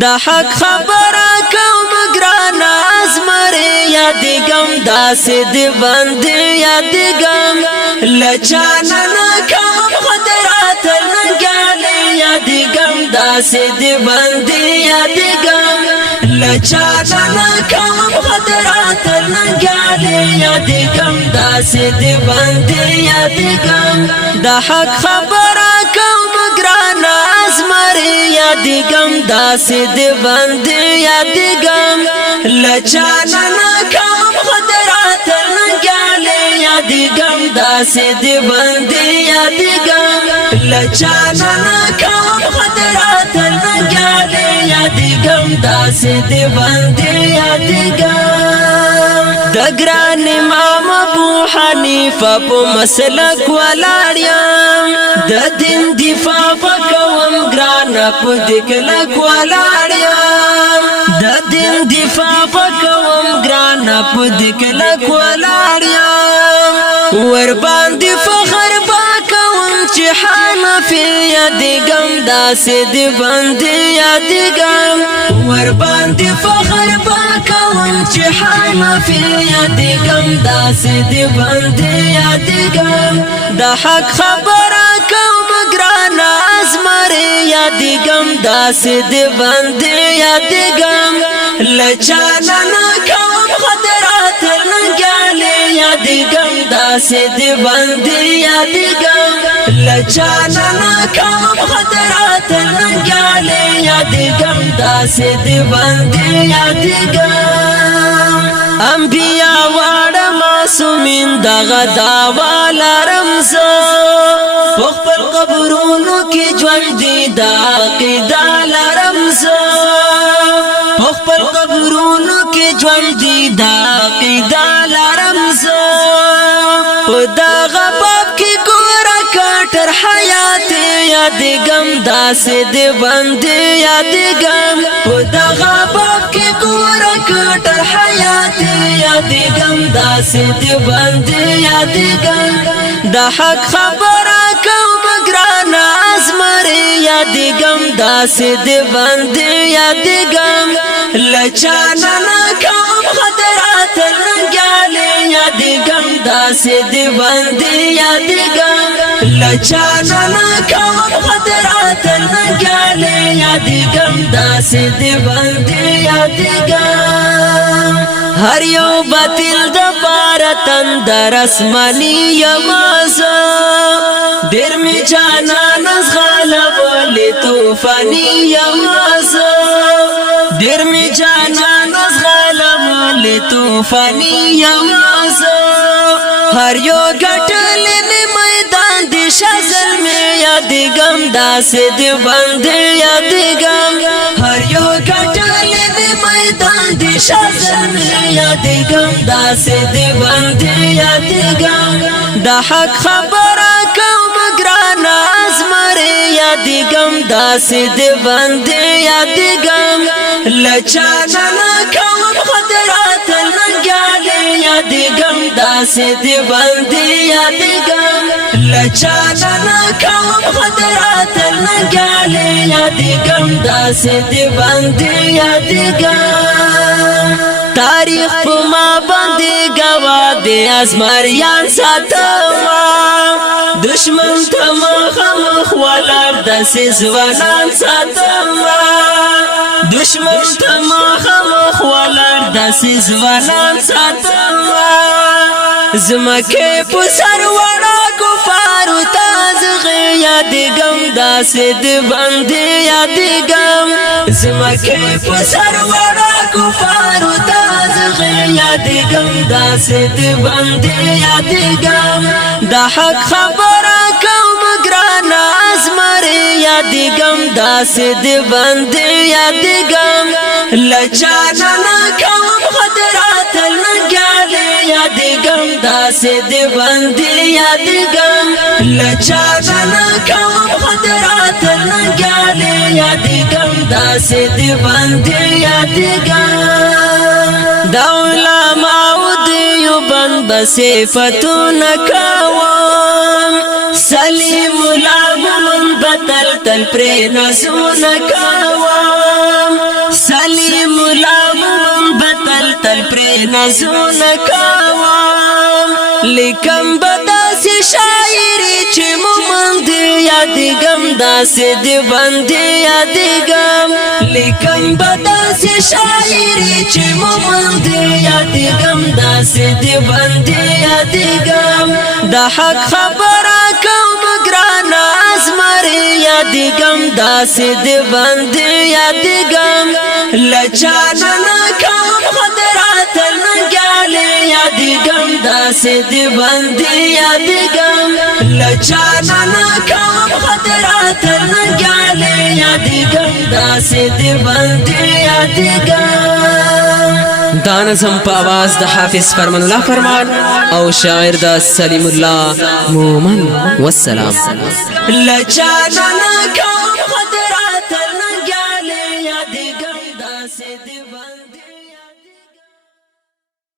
دا حق خبره کوم ګران ازمره یادګم داسې دی باندې یادګم لچانا کوم خطرات نګاله یادګم داسې دی باندې یادګم لچانا کوم خطرات نګاله یادګم داسې دی باندې یادګم دا حق خبره کوم ګران ازمره یادګم داسې دی باندې یادګم لچانا کوم خطرات نګاله یادګم داسې دی باندې یادګم لچانا کوم خطرات نګاله یادګم داسې دی باندې یادګم د ګران امام ابو حنیفه په مسلک ولاړم د دین دفاع وکوم ګران په دکلک ولاړم د دین دفاع وکوم ګران په دکلک ولاړم ور باندې فخر وکوم چې حنفی یادګم داسې دی باندې یادګم ور باندې فخر وکوم چې حنفی یادګم داسې دی باندې یادګم د حق خبره کوم ګران ازمره یادګم داسې دی باندې یادګم لچانا کوم خطرات نګاله یادګم داسې دی باندې یادګم لچانا کوم خطرات نګاله یادګم داسې دی باندې یادګم انبیا واړه معصومین دغه دعوا لرمزه خپل قبرونو کې ژوند دي دا عقیده لرمزه خپل قبرونو کې ژوند دي دا عقیده لرمزه په دغه باب کې ګوره کټر حیات یادګم داسې دی باندې یادګم په دغه باب کې ګوره کټر حیات یادګم داسې دی باندې یادګم د حق خبره کوم ګران ازمره یادګم داسې دی باندې یادګم لچانا کوم خطرات نګاله یادګم داسې دی باندې یادګم لچانا کوم خطرات نګاله یادګم داسې دی باندې یادګم هر یو باطل د پاره تندر اسماني یمازه ډېر می جانان غالب ولې طوفاني یمازه ډېر می جانان غالب ولې طوفاني یمازه هر یو ګټل می میدان دي شزل می یادګم داسې دی باندې یادګم هر یو ګټل می میدان دي شزل می یادګم داسې دی باندې یادګم د حق خبره کوم ګران ازمره یادګم داسې دی باندې یادګم لچانا کوم خطرات نګاله یادګم داسې دی باندې یادګم لچانا کوم خطرات نګاله یادګم داسې دی باندې یادګم تاریخ په ما باندې گوا دے ازمریان ساتما دشمن ته مخامخ ولر داسې ځوانان ساتما دشمن ته مخامخ ولر داسې ځوانان ساتما زمکه په سر وړا کفارو تازغه یادګم داسې دی باندې یادګم زمکه په سر وړا کفارو تازغه یادګم داسې دی باندې یادګم د حق خبره کوم ګران ازمره یادګم داسې دی باندې یادګم لچانا کوم خطرات نګاله یادګم داسې دی باندې یادګم لچانا کوم خطرات نګاله یادګم داسې دی باندې یادګم دا علماء دیوبند بصفتونه کوم سلیم العالم بدل تل پر نزونه کوم نازونه کوم لیکم بداسې شاعري چې مومند یادګم داسې دی باندې یادګم لیکم بداسې شاعري چې مومند یادګم داسې دی باندې یادګم د حق خبره کوم ګرانه ازمرې یادګم داسې دی باندې یادګم لچانه نه کوم خطرات ننګیالې یادګم داسې دی باندې یادګم لچانه نه کوم خطرات ننګیالې یادګم داسې دی باندې یادګم دا نظم په आवाज د حافظ فرمان الله فرمان او شاعر د سلیم الله مومن والسلام لچانه نه کوم خطرات ننګیالې یادګم داسې دی باندې